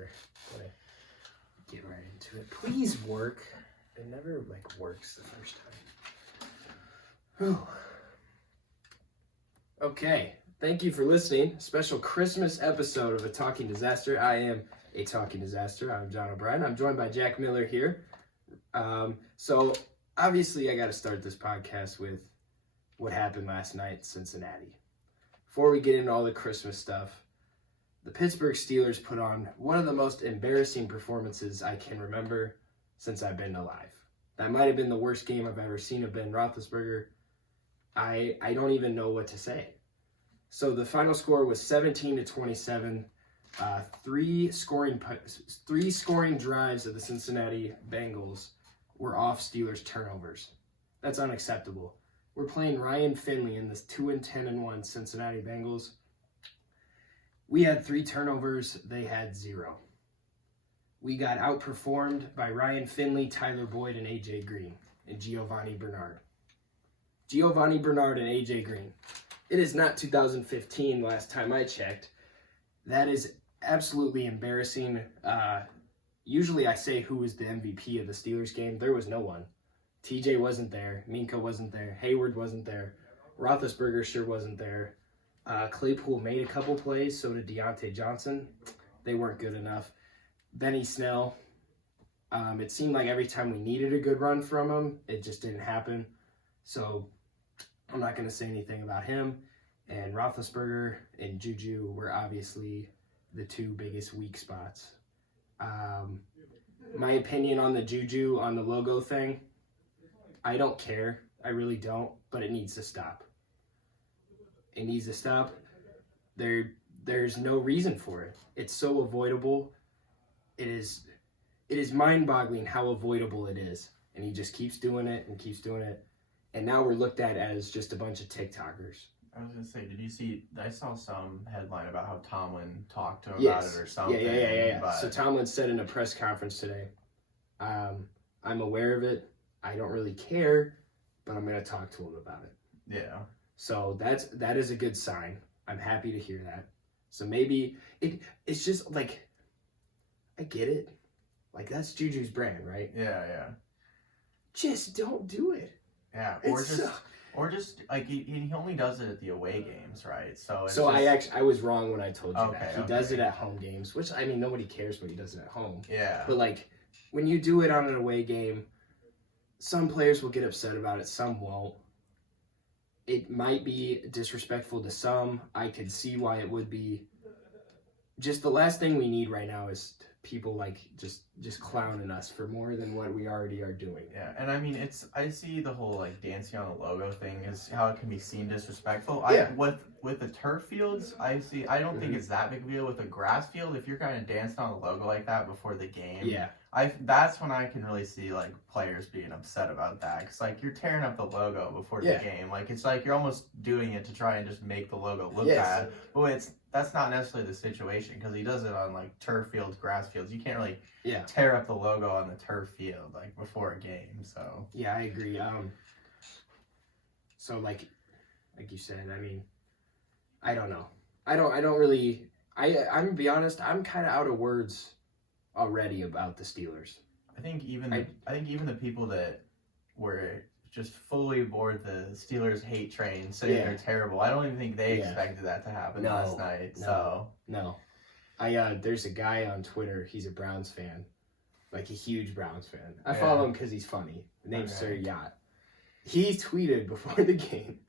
better. Get right into it. Please work. It never works the first time. Whew. Okay. Thank you for listening. Special Christmas episode of A Talking Disaster. I am A Talking Disaster. I'm John O'Brien. I'm joined by Jack Miller here. So obviously I got to start this podcast with what happened last night in Cincinnati. Before we get into all the Christmas stuff, the Pittsburgh Steelers put on one of the most embarrassing performances I can remember since I've been alive. That might have been the worst game I've ever seen of Ben Roethlisberger. I don't even know what to say. So the final score was 17-27. Three scoring drives of the Cincinnati Bengals were off Steelers turnovers. That's unacceptable. We're playing Ryan Finley in this 2-10-1 Cincinnati Bengals. We had 3 turnovers. They had 0. We got outperformed by Ryan Finley, Tyler Boyd, and A.J. Green, and Giovanni Bernard. Giovanni Bernard and A.J. Green. It is not 2015 last time I checked. That is absolutely embarrassing. Usually I say who was the MVP of the Steelers game. There was no one. TJ wasn't there. Minka wasn't there. Hayward wasn't there. Roethlisberger sure wasn't there. Claypool made a couple plays, so did Deontay Johnson. They weren't good enough. Benny Snell, it seemed like every time we needed a good run from him, it just didn't happen. So I'm not going to say anything about him. And Roethlisberger and Juju were obviously the 2 biggest weak spots. My opinion on the Juju, on the logo thing, I don't care. I really don't, but it needs to stop. It needs to stop. There's no reason for it. It's so avoidable. It is mind-boggling how avoidable it is. And he just keeps doing it and keeps doing it. And now we're looked at as just a bunch of TikTokers. I was going to say, did you see, I saw some headline about how Tomlin talked to him about it or something. Yeah. But... So Tomlin said in a press conference today, I'm aware of it. I don't really care, but I'm going to talk to him about it. Yeah. So that is a good sign. I'm happy to hear that. So maybe it's just I get it. That's Juju's brand, right? Yeah. Just don't do it. Yeah, or just he only does it at the away games, right? So I was wrong when I told you that. He does it okay. at home games, which nobody cares when he does it at home. Yeah. But when you do it on an away game, some players will get upset about it, some won't. It might be disrespectful to some. I could see why it would be. Just the last thing we need right now is people just clowning us for more than what we already are doing. Yeah, and I see the whole dancing on the logo thing is how it can be seen disrespectful. Yeah. With the turf fields, I don't think it's that big a deal. With a grass field, if you're kind of dancing on the logo like that before the game, that's when I can really see players being upset about that, because you're tearing up the logo before the game. It's you're almost doing it to try and just make the logo look bad. But that's not necessarily the situation, because he does it on turf fields, grass fields. You can't really tear up the logo on the turf field before a game. So yeah, I agree. So like you said, I don't know. I don't really. I'm gonna be honest. I'm kind of out of words already about the Steelers. I think even the people that were just fully aboard the Steelers hate train saying they're terrible, I don't even think they expected that to happen last night. No. There's a guy on Twitter, he's a Browns fan. A huge Browns fan. I follow him because he's funny. His name's Sir Yacht. He tweeted before the game,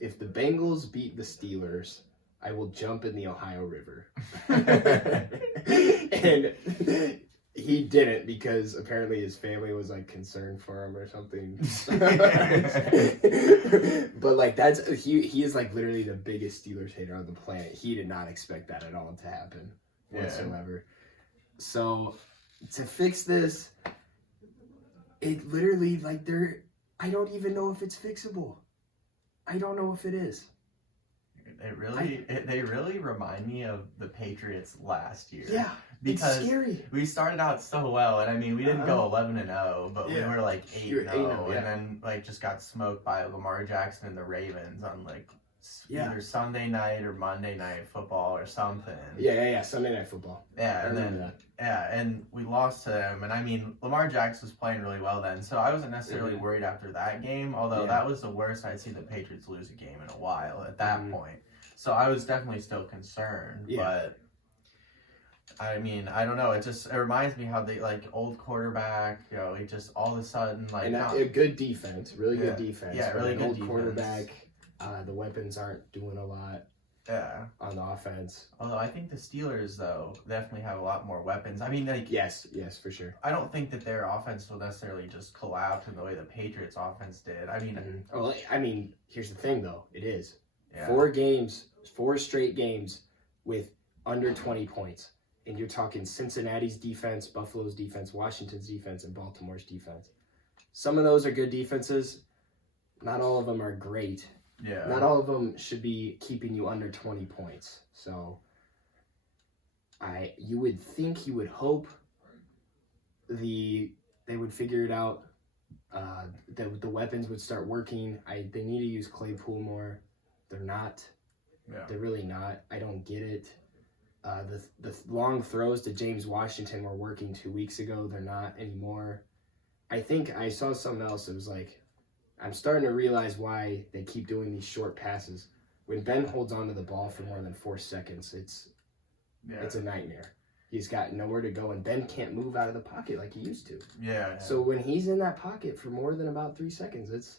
"If the Bengals beat the Steelers, I will jump in the Ohio River." And he didn't, because apparently his family was concerned for him or something. But he is literally the biggest Steelers hater on the planet. He did not expect that at all to happen whatsoever. So to fix this, it literally I don't even know if it's fixable. I don't know if it is. They really remind me of the Patriots last year. Yeah, because it's scary. We started out so well, and we didn't go 11-0, but we were 8-0, and then just got smoked by Lamar Jackson and the Ravens on either Sunday night or Monday night football or something. Yeah. Sunday Night Football. Yeah, and we lost to them. And I mean, Lamar Jackson was playing really well then, so I wasn't necessarily worried after that game. Although that was the worst I'd seen the Patriots lose a game in a while at that point. So I was definitely still concerned, but. I mean, I don't know. It reminds me how they old quarterback. He just all of a sudden a good defense, really good defense. Yeah, really good old quarterback. The weapons aren't doing a lot. Yeah, on the offense. Although I think the Steelers though definitely have a lot more weapons. I mean, yes, for sure. I don't think that their offense will necessarily just collapse in the way the Patriots offense did. I mean, here's the thing though. It is 4 straight games with under 20 points. And you're talking Cincinnati's defense, Buffalo's defense, Washington's defense, and Baltimore's defense. Some of those are good defenses. Not all of them are great. Yeah. Not all of them should be keeping you under 20 points. So, you would think, you would hope they would figure it out. The weapons would start working. They need to use Claypool more. They're not. Yeah. They're really not. I don't get it. The long throws to James Washington were working 2 weeks ago. They're not anymore. I think I saw something else. It was I'm starting to realize why they keep doing these short passes. When Ben holds onto the ball for more than 4 seconds, it's a nightmare. He's got nowhere to go, and Ben can't move out of the pocket like he used to. Yeah. So when he's in that pocket for more than about 3 seconds,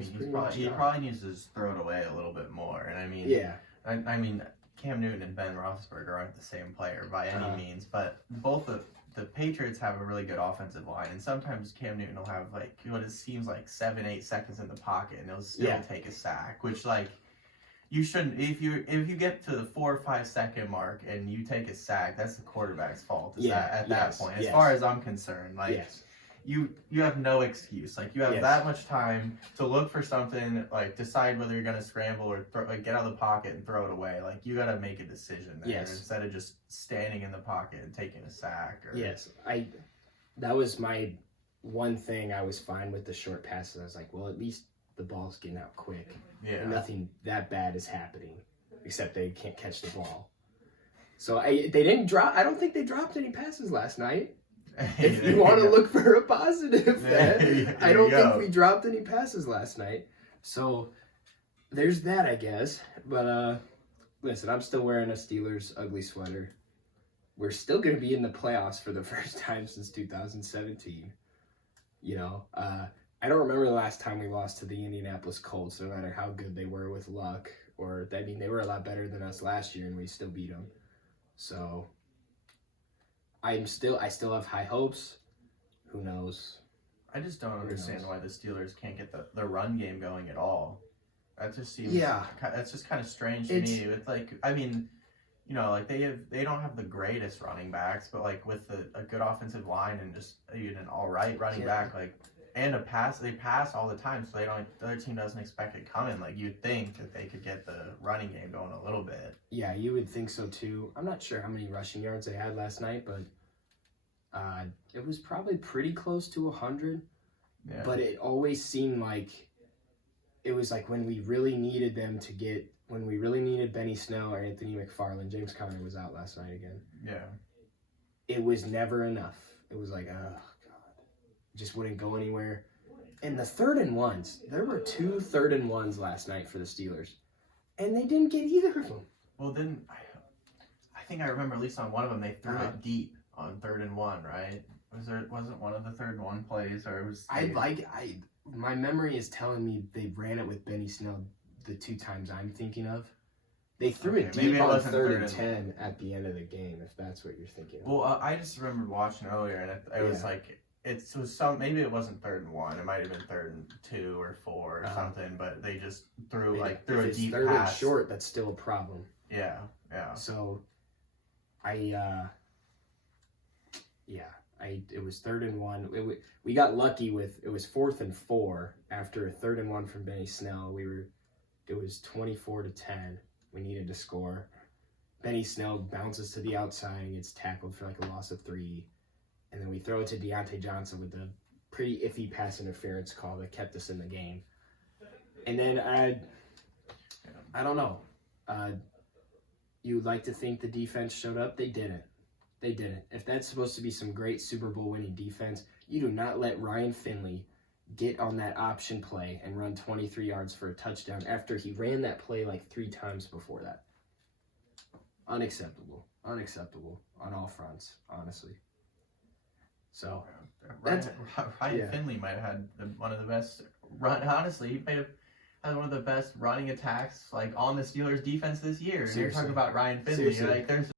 he probably needs to just throw it away a little bit more. And I mean, Cam Newton and Ben Roethlisberger aren't the same player by any means, but both the Patriots have a really good offensive line, and sometimes Cam Newton will have what it seems like 7-8 seconds in the pocket, and he'll still take a sack, which you shouldn't. If you get to the 4 or 5 second mark and you take a sack, that's the quarterback's fault. At that point, as far as I'm concerned, you have no excuse. You have that much time to look for something, decide whether you're going to scramble or get out of the pocket and throw it away. You got to make a decision there instead of just standing in the pocket and taking a sack. That was my one thing. I was fine with the short passes. I was like, well, at least the ball's getting out quick. Yeah. And nothing that bad is happening, except they can't catch the ball. So they didn't drop. I don't think they dropped any passes last night. If you want to look for a positive, I don't think we dropped any passes last night. So there's that, I guess. But listen, I'm still wearing a Steelers ugly sweater. We're still going to be in the playoffs for the first time since 2017. I don't remember the last time we lost to the Indianapolis Colts, no matter how good they were with luck. They were a lot better than us last year, and we still beat them. So I still have high hopes. Who knows? I just don't understand why the Steelers can't get the run game going at all. That just seems that's just kind of strange to me. With they don't have the greatest running backs, but with a good offensive line and just even an all right running back, and a pass, they pass all the time, so the other team doesn't expect it coming. You'd think that they could get the running game going a little bit. Yeah, you would think so too. I'm not sure how many rushing yards they had last night, but it was probably pretty close to 100. Yeah. But it always seemed it was when we really needed when we really needed Benny Snell or Anthony McFarland. James Conner was out last night again. Yeah. It was never enough. It was oh God, just wouldn't go anywhere. And the 3rd and 1s, there were 2 3rd and 1s last night for the Steelers, and they didn't get either of them. Well, then I think I remember at least on one of them they threw it deep on 3rd and 1, right? Wasn't one of the 3rd and 1 plays, or it was? My memory is telling me they ran it with Benny Snell the 2 times I'm thinking of. They threw it deep on 3rd and 10 at the end of the game, if that's what you're thinking of. Well, I just remember watching earlier, and it was it was maybe it wasn't 3rd and 1. It might have been 3rd and 2 or 4 or something, but they just threw a deep pass. If it's 3rd and short, that's still a problem. Yeah. So, it was 3rd and 1. We got lucky with it was 4th and 4 after a 3rd and 1 from Benny Snell. It was 24-10. We needed to score. Benny Snell bounces to the outside and gets tackled for a loss of 3. And then we throw it to Deontay Johnson with a pretty iffy pass interference call that kept us in the game. And then I don't know. You'd like to think the defense showed up. They didn't. They didn't. If that's supposed to be some great Super Bowl winning defense, you do not let Ryan Finley get on that option play and run 23 yards for a touchdown after he ran that play like 3 times before that. Unacceptable. Unacceptable on all fronts, honestly. So, Ryan Finley might have had one of the best honestly, he might have had one of the best running attacks like on the Steelers defense this year. And you're talking about Ryan Finley. Seriously. Like there's